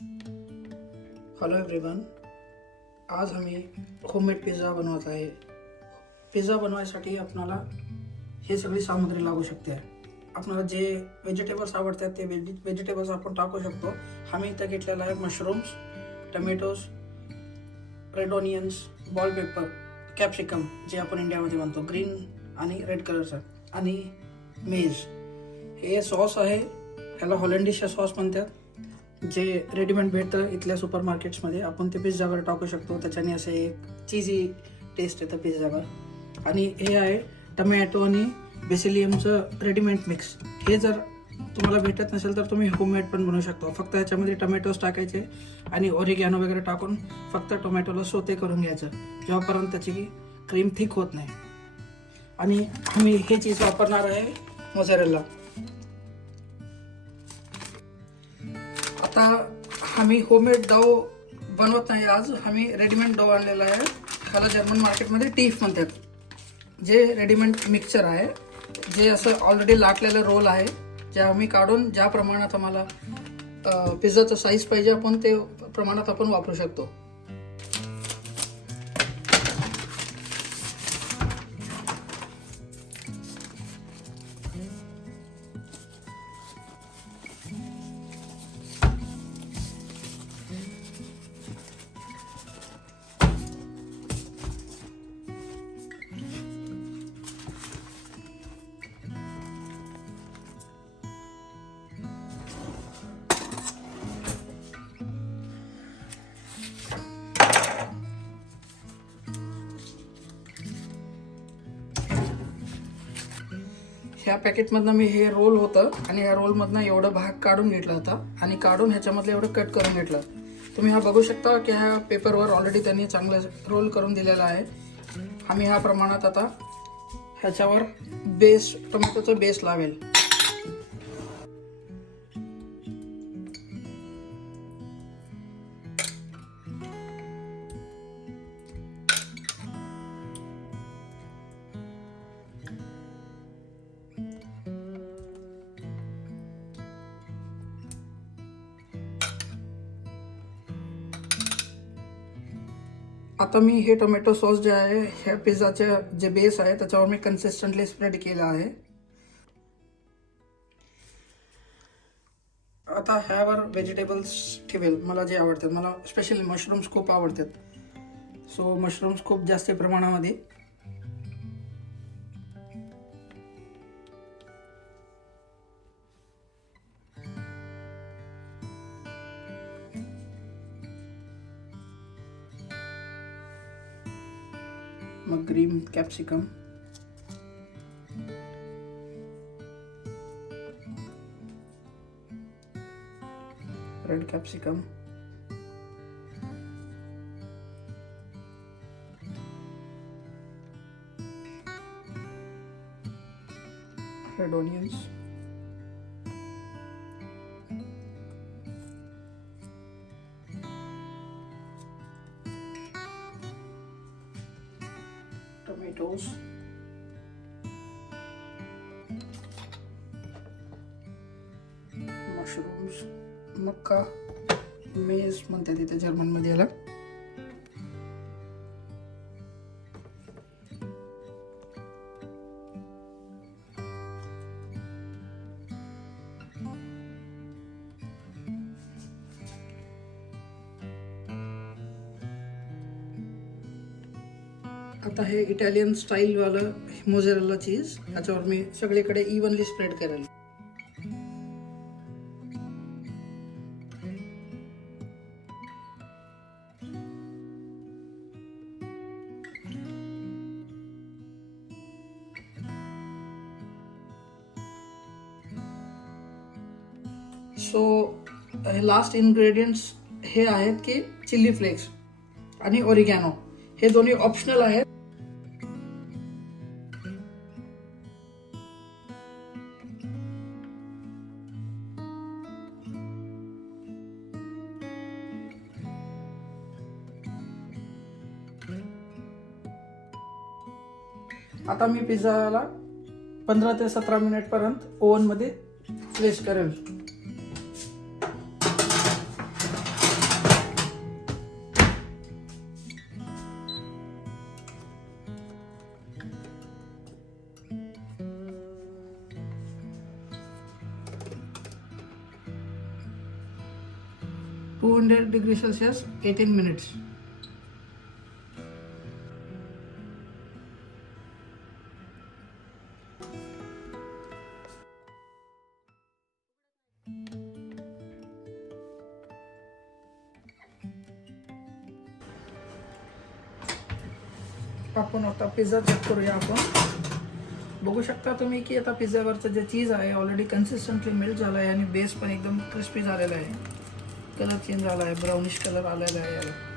Hello everyone, आज आम्ही homemade pizza बनवत आहे. पिझ्झा बनवायसाठी आपल्याला हे सगळी सामग्री लागू शकते. आपल्याला जे व्हेजिटेबल्स आवडतात ते व्हेजिटेबल्स आपण टाकू शकतो. आम्ही इथं घेतलेला आहे mushrooms, tomatoes, red onions, bell pepper, capsicum जे आपण इंडियामध्ये म्हणतो, ग्रीन आणि रेड कलरचं, आणि मेज. हे सॉस आहे, ह्याला हॉलंडिश सॉस म्हणतात, जे रेडीमेड भेटतं इथल्या सुपर मार्केट्समध्ये. आपण ते पिझ्झावर टाकू शकतो, त्याच्याने असं एक चीजी टेस्ट येतं पिझ्झावर. आणि हे आहे टमॅटो आणि बेसिलियमचं रेडीमेड मिक्स. हे जर तुम्हाला भेटत नसेल तर तुम्ही होममेड पण बनवू शकता. फक्त ह्याच्यामध्ये टमॅटोज टाकायचे आणि ओरिगॅनो वगैरे टाकून फक्त टोमॅटोला सोते करून घ्यायचं जेव्हापर्यंत त्याची क्रीम थिक होत नाही. आणि आम्ही हे चीज वापरणार आहे, मोझरेला. आता आम्ही होममेड डो बनवत नाही, आज आम्ही रेडीमेड डो आणलेला आहे. ह्याला जर्मन मार्केटमध्ये टीफ म्हणतात. जे रेडीमेड मिक्सचर आहे, जे असं ऑलरेडी लाटलेलं रोल आहे, जे आम्ही काढून ज्या प्रमाणात आम्हाला पिझ्झाचं साईज पाहिजे आपण ते प्रमाणात आपण वापरू शकतो. ह्या पॅकेटमधनं मी हे रोल होतं आणि ह्या रोलमधनं एवढं भाग काढून घेतला होता आणि काढून ह्याच्यामधलं एवढं कट करून घेतलं. तुम्ही हा बघू शकता की ह्या पेपरवर ऑलरेडी त्यांनी चांगलं रोल करून दिलेला आहे. आम्ही ह्या प्रमाणात आता ह्याच्यावर बेस, टोमॅटोचं बेस लावेल. आता मी हे टोमॅटो सॉस जे आहे, ह्या पिझ्झाचे जे बेस आहे त्याच्यावर मी कन्सिस्टंटली स्प्रेड केलं आहे. आता ह्यावर व्हेजिटेबल्स ठेवेल मला जे आवडतात. मला स्पेशली मशरूम्स खूप आवडतात, सो मशरूम्स खूप जास्त प्रमाणामध्ये. मग green capsicum, red capsicum, red onions, tomatoes, mushrooms, मक्का, मेज म्हणतात इथे जर्मनमध्ये याला. आता हे इटालियन स्टाईलवालं मोझरेला चीज ह्याच्यावर मी सगळीकडे इव्हनली स्प्रेड करेल. सो लास्ट इन्ग्रेडियंट्स हे आहेत की चिली फ्लेक्स आणि ओरिगॅनो. हे दोन्ही ऑप्शनल आहेत. आता मी पिझ्झाला 15 ते 17 मिनिटपर्यंत ओव्हनमध्ये प्लेस करेल. 200 डिग्री सेल्सियस 18 मिनिट्स. आपण आता पिझ्झा चेक करूया. आपण बघू शकता तुम्ही की आता पिझ्झावरचं जे चीज आहे ऑलरेडी कन्सिस्टंटली मेल्ट झाला आहे आणि बेस पण एकदम क्रिस्पी झालेला आहे. कलर चेंज झाला आहे, ब्राउनिश कलर आलेला आहे याला.